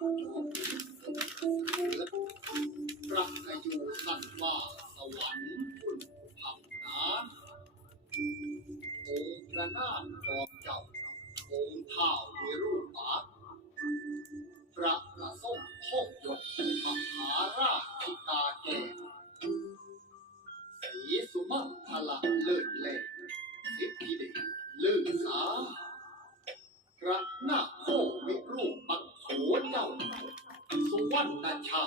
พระกยูสั่นว่าสวรรค์คุณทำนะโอพระนาท วันนชา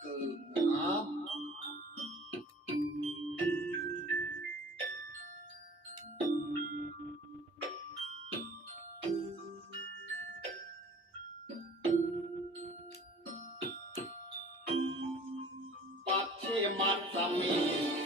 เกิดน้ำปัจเจมัตสมี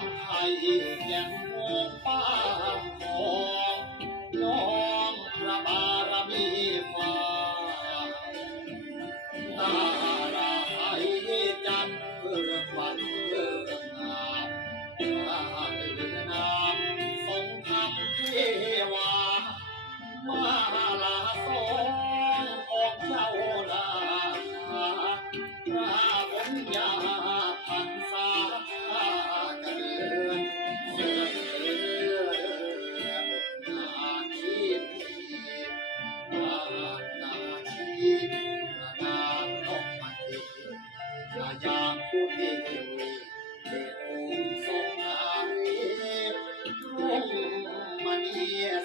ហើយយ៉ាងមកបា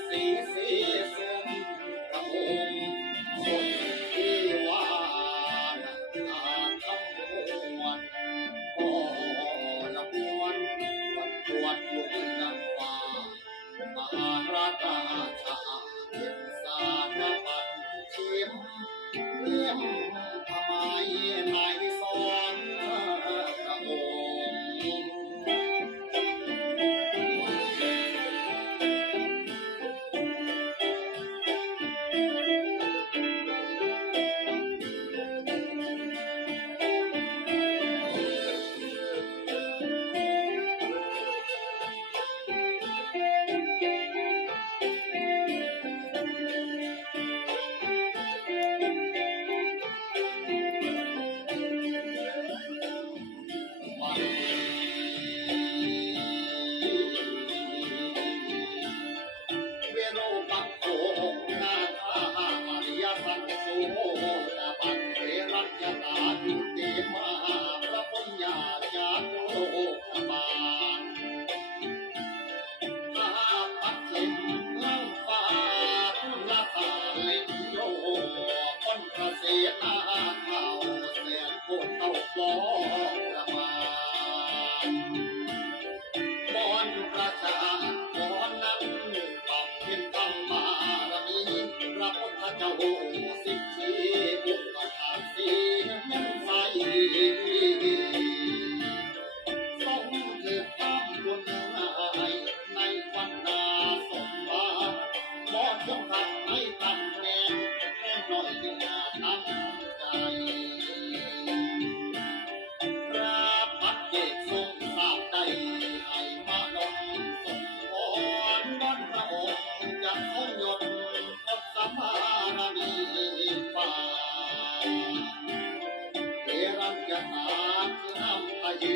สีสีซึ่ระองนที่วานักอาคมวลก็ละพวนวันจวดลุกนันฟ้ามหาราชาชาเทียนสารพันชิมเลี้ยงทำไมไหน รันโสโหตะปันเตรัญญาตาทิเตมา หา子นําพายุ